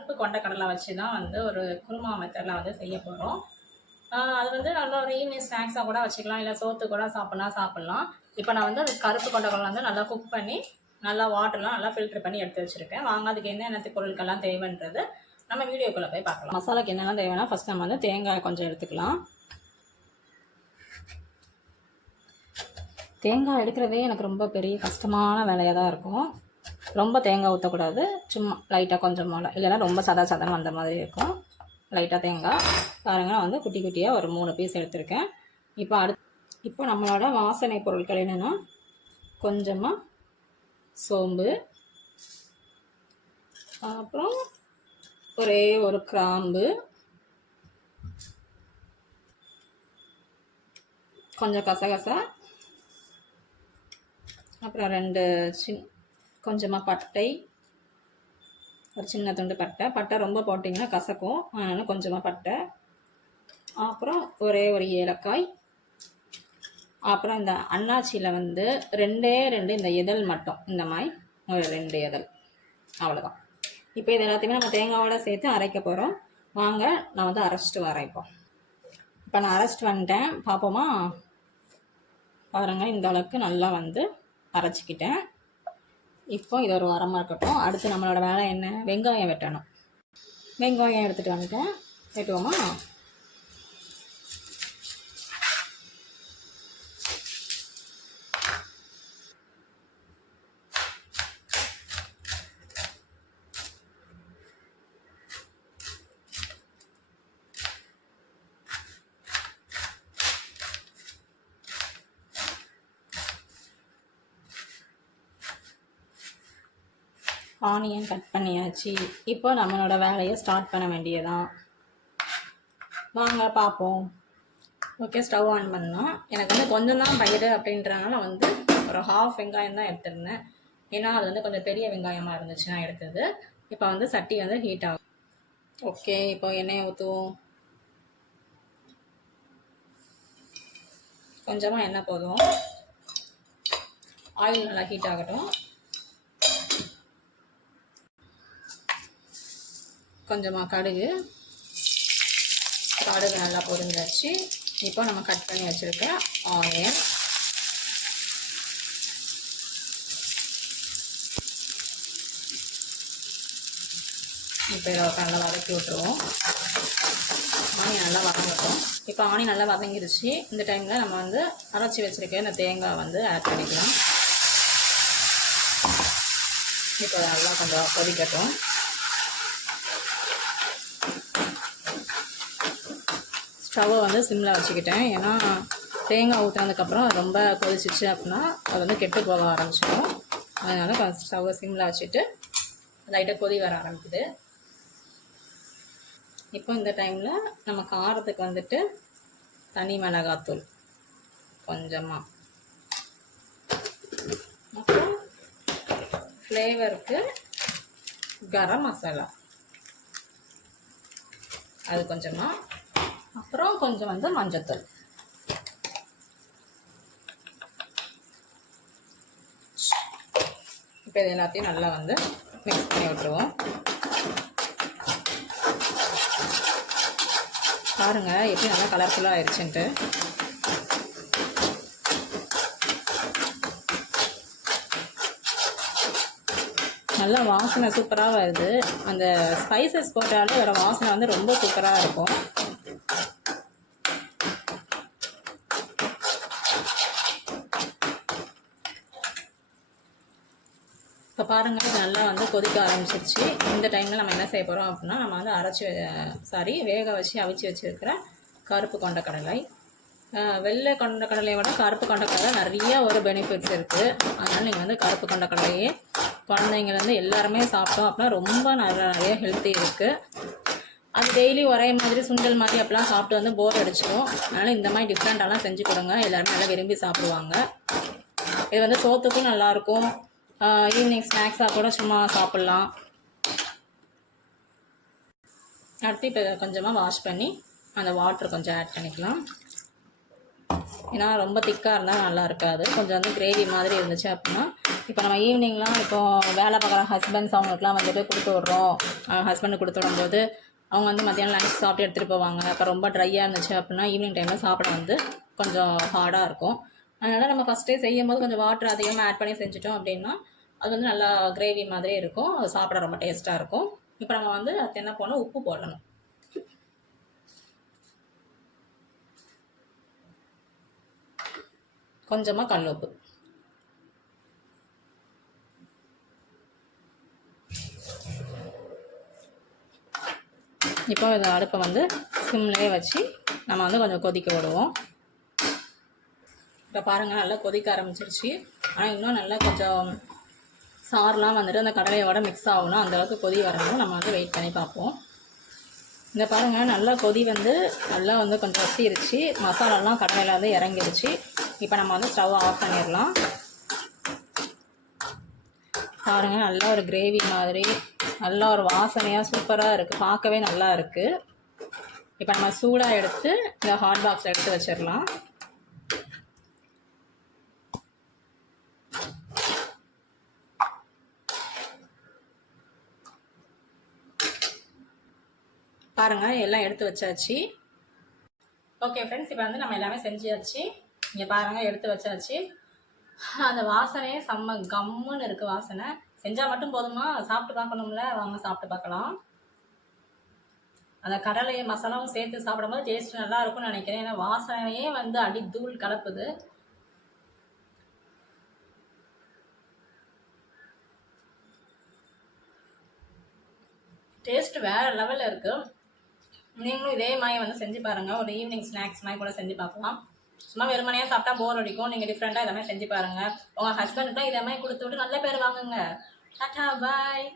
ஒரு கருப்பு கொண்டக்கடலை வச்சு தான் வந்து ஒரு குருமா மெத்தடில் வந்து செய்ய போகிறோம் அது வந்து நல்ல ஒரு ஈவினிங் ஸ்நாக்ஸாக கூட வச்சுக்கலாம். இல்லை சோத்து கூட சாப்பிட்லாம் சாப்பிட்லாம். இப்போ நான் வந்து அது கருப்பு கொண்டக்கடலை வந்து நல்லா குக் பண்ணி நல்லா வாட்டர்லாம் நல்லா ஃபில்டர் பண்ணி எடுத்து வச்சுருக்கேன். வாங்க அதுக்கு என்னென்ன பொருட்கள்லாம் தேவைன்றது நம்ம வீடியோக்குள்ளே போய் பார்க்கலாம். மசாலாக்கு என்னெல்லாம் தேவைன்னா ஃபஸ்ட் நம்ம வந்து தேங்காய் கொஞ்சம் எடுத்துக்கலாம். தேங்காய் எடுக்கிறதே எனக்கு ரொம்ப பெரிய கஷ்டமான வேலையாக தான் இருக்கும். ரொம்ப தேங்காய் ஊற்றக்கூடாது சும்மா லைட்டாக கொஞ்சம் போல் இல்லைன்னா ரொம்ப சதா சதம் வந்த மாதிரி இருக்கும். லைட்டாக தேங்காய். பாருங்க நான் வந்து குட்டி குட்டியாக ஒரு மூணு பீஸ் எடுத்திருக்கேன். இப்போ அடுத்து இப்போ நம்மளோட வாசனை பொருட்கள் என்னென்னா கொஞ்சமாக சோம்பு அப்புறம் ஒரே ஒரு கிராம்பு கொஞ்சம் கசகசா அப்புறம் ரெண்டு சின் கொஞ்சமாக பட்டை ஒரு சின்ன துண்டு பட்டை. பட்டை ரொம்ப போட்டிங்கன்னா கசக்கும். அதனால் கொஞ்சமாக பட்டை. அப்புறம் ஒரே ஒரு ஏலக்காய். அப்புறம் இந்த அன்னாச்சியில் வந்து ரெண்டே ரெண்டு இந்த இதழ் மட்டும். இந்த மாதிரி ஒரு ரெண்டு இதழ் அவ்வளோதான் இப்போ இது எல்லாத்தையுமே நம்ம தேங்காவோட சேர்த்து அரைக்க போகிறோம் வாங்க நான் வந்து அரைச்சிட்டு வரேன் இப்போ. இப்போ நான் அரைச்சிட்டு வந்துட்டேன். பார்ப்போமா? பாருங்கள் இந்த அளவுக்கு நல்லா வந்து அரைச்சிக்கிட்டேன். இப்போ இது ஒரு உரமாக இருக்கட்டும். அடுத்து நம்மளோட வேலை என்ன? வெங்காயம் வெட்டணும். வெங்காயம் எடுத்துகிட்டு வந்துட்டேன். வெட்டுவோமா? ஆனியன் கட் பண்ணியாச்சு. இப்போ நம்மளோட வேலையை ஸ்டார்ட் பண்ண வேண்டியதான் வாங்க பார்ப்போம். ஓகே ஸ்டவ் ஆன் பண்ணோம் எனக்கு வந்து கொஞ்சம் தான் பயிர் அப்படின்றனால வந்து ஒரு ஹாஃப் வெங்காயம் தான் எடுத்திருந்தேன். ஏன்னா அது வந்து கொஞ்சம் பெரிய வெங்காயமாக இருந்துச்சு நான் எடுத்தது. இப்போ வந்து சட்டி வந்து ஹீட் ஆகும். ஓகே இப்போ எண்ணெயை ஊற்றுவோம் கொஞ்சமாக எண்ணெய் போதும். ஆயில் நல்லா ஹீட் ஆகட்டும். கொஞ்சமாக கடுகு. கடுகு நல்லா பொருந்தாச்சு இப்போ நம்ம கட் பண்ணி வச்சுருக்க ஆனியன் இப்போ இதை நல்லா வதக்கி விட்டுருவோம். ஆனியன் நல்லா வதங்கட்டும். இப்போ ஆனியன் நல்லா வதங்கிருச்சு. இந்த டைமில் நம்ம வந்து அரைச்சி வச்சுருக்க இந்த தேங்காய் வந்து ஆட் பண்ணிக்கலாம். இப்போ நல்லா கொஞ்சம் கொதிக்கட்டும். ஸ்டவ்வை வந்து சிம்மில் வச்சுக்கிட்டேன். ஏன்னா தேங்காய் ஊற்றினதுக்கப்புறம் ரொம்ப கொதிச்சிச்சு அப்படின்னா அது வந்து கெட்டு போக ஆரம்பிச்சிடும். அதனால் ஸ்டவ்வை சிம்மில் வச்சுட்டு லைட்டாக கொதி வர ஆரம்பிக்குது. இப்போ இந்த டைமில் நம்ம காரத்துக்கு வந்துட்டு தனி மிளகாத்தூள் கொஞ்சமாக அப்புறம் ஃப்ளேவருக்கு கரம் மசாலா. அது கொஞ்சமாக அப்புறம் கொஞ்சம் வந்து மஞ்சத்தூள். இப்போ இது எல்லாத்தையும் நல்லா வந்து மிக்ஸ் பண்ணி விட்டுருவோம். பாருங்கள் எப்படி நல்லா கலர்ஃபுல்லாக ஆயிடுச்சுன்ட்டு. நல்லா வாசனை சூப்பராக வருது. அந்த ஸ்பைசஸ் போட்டாலும் அதோட வாசனை வந்து ரொம்ப சூப்பராக இருக்கும். இப்போ பாருங்கள் இது நல்லா வந்து கொதிக்க ஆரம்பிச்சிருச்சு. இந்த டைமில் நம்ம என்ன செய்ய போகிறோம் அப்படின்னா நம்ம வந்து அரைச்சி சாரி வேக வச்சு அவிச்சு வச்சுருக்கிற கருப்பு கொண்ட கடலை. வெள்ளை கொண்ட கடலையை விட கருப்பு கொண்ட கடலை நிறைய ஒரு பெனிஃபிட்ஸ் இருக்குது அதனால் நீங்கள் வந்து கருப்பு கொண்ட கடலையே வந்து எல்லாருமே சாப்பிட்டோம் அப்படின்னா ரொம்ப நிறைய ஹெல்த்தி இருக்குது அது டெய்லி ஒரே மாதிரி சுண்டல் மாதிரி அப்படிலாம் சாப்பிட்டு வந்து போர் அடிச்சிடும் அதனால் இந்த மாதிரி டிஃப்ரெண்ட்டாலாம் செஞ்சு கொடுங்க. எல்லாருமே நல்லா விரும்பி சாப்பிடுவாங்க. இது வந்து சோத்துக்கும் நல்லாயிருக்கும் ஈவினிங் ஸ்நாக்ஸாக கூட சும்மா சாப்பிட்லாம். அடுத்து இப்போ கொஞ்சமாக வாஷ் பண்ணி அந்த வாட்டர் கொஞ்சம் ஆட் பண்ணிக்கலாம். ஏன்னா ரொம்ப திக்காக இருந்தால் நல்லா இருக்காது. கொஞ்சம் வந்து கிரேவி மாதிரி இருந்துச்சு அப்படின்னா இப்போ நம்ம ஈவினிங்லாம் இப்போ வேலை பார்க்குற ஹஸ்பண்ட்ஸ் அவங்களுக்குலாம் வந்துட்டு கொடுத்து விட்றோம். ஹஸ்பண்டுக்கு கொடுத்து விடும்போது அவங்க வந்து மத்தியானம் லஞ்ச் சாப்பிட்டு எடுத்துகிட்டு போவாங்க. அப்போ ரொம்ப ட்ரையாக இருந்துச்சு அப்படின்னா ஈவினிங் டைமில் சாப்பிட வந்து கொஞ்சம் ஹார்டாக இருக்கும். அதனால் நம்ம ஃபஸ்ட்டே செய்யும் போது கொஞ்சம் வாட்டர் அதிகமாக ஆட் பண்ணி செஞ்சிட்டோம் அப்படின்னா அது வந்து நல்லா கிரேவி மாதிரி இருக்கும். அது சாப்பிட ரொம்ப டேஸ்ட்டாக இருக்கும். இப்போ நம்ம வந்து அது என்ன போடணும்? உப்பு போடணும். கொஞ்சமாக கல் உப்பு இப்போ இந்த அடுப்பை வந்து சிம்லேயே வச்சு நம்ம வந்து கொஞ்சம் கொதிக்க விடுவோம். இப்போ பாருங்கள் நல்லா கொதிக்க ஆரம்பிச்சிருச்சு. ஆனால் இன்னும் நல்லா கொஞ்சம் சாறுலாம் வந்துட்டு அந்த கடலையோட மிக்ஸ் ஆகணும். அந்தளவுக்கு கொதி வரணும். நம்ம வந்து வெயிட் பண்ணி பார்ப்போம். இந்த பாருங்கள் நல்லா கொதி வந்து நல்லா வந்து கொஞ்சம் வசிருச்சு. மசாலாலாம் கடலையில் வந்து இறங்கிருச்சு. இப்போ நம்ம வந்து ஸ்டவ் ஆஃப் பண்ணிடலாம். பாருங்கள் நல்லா ஒரு கிரேவி மாதிரி நல்லா ஒரு வாசனையாக சூப்பராக இருக்குது பார்க்கவே நல்லா இருக்குது இப்போ நம்ம சூடாக எடுத்து இந்த ஹாட் பாக்ஸ் எடுத்து வச்சிடலாம். பாருங்கள் எல்லாம் எடுத்து வச்சாச்சு. ஓகே ஃப்ரெண்ட்ஸ் இப்போ வந்து நம்ம எல்லாமே செஞ்சாச்சு. இங்கே பாருங்கள் எடுத்து வச்சாச்சு. அந்த வாசனையே செம்ம கம்முன்னு இருக்குது வாசனை. செஞ்சால் மட்டும் போதுமா? சாப்பிட்டு பார்க்கணும்ல? வாங்க சாப்பிட்டு பார்க்கலாம். அந்த கடலையும் மசாலாவும் சேர்த்து சாப்பிடும்போது டேஸ்ட் நல்லா இருக்கும்னு நினைக்கிறேன். ஏன்னா வாசனையே வந்து அடி தூள் கலப்புது. டேஸ்ட் வேற லெவலில் இருக்குது நீங்களும் இதே மாதிரி வந்து செஞ்சு பாருங்கள் ஒரு ஈவினிங் ஸ்நாக்ஸ் மாதிரி கூட செஞ்சு பார்க்கலாம். சும்மா வெறுமனையாக சாப்பிட்டா போர் அடிக்கும். நீங்கள் டிஃப்ரெண்ட்டாக இதெல்லாம் செஞ்சு பாருங்கள் உங்கள் ஹஸ்பண்டுக்குலாம் இதே மாதிரி கொடுத்து விட்டு நல்ல பேர் வாங்குங்க. டாட்டா பாய்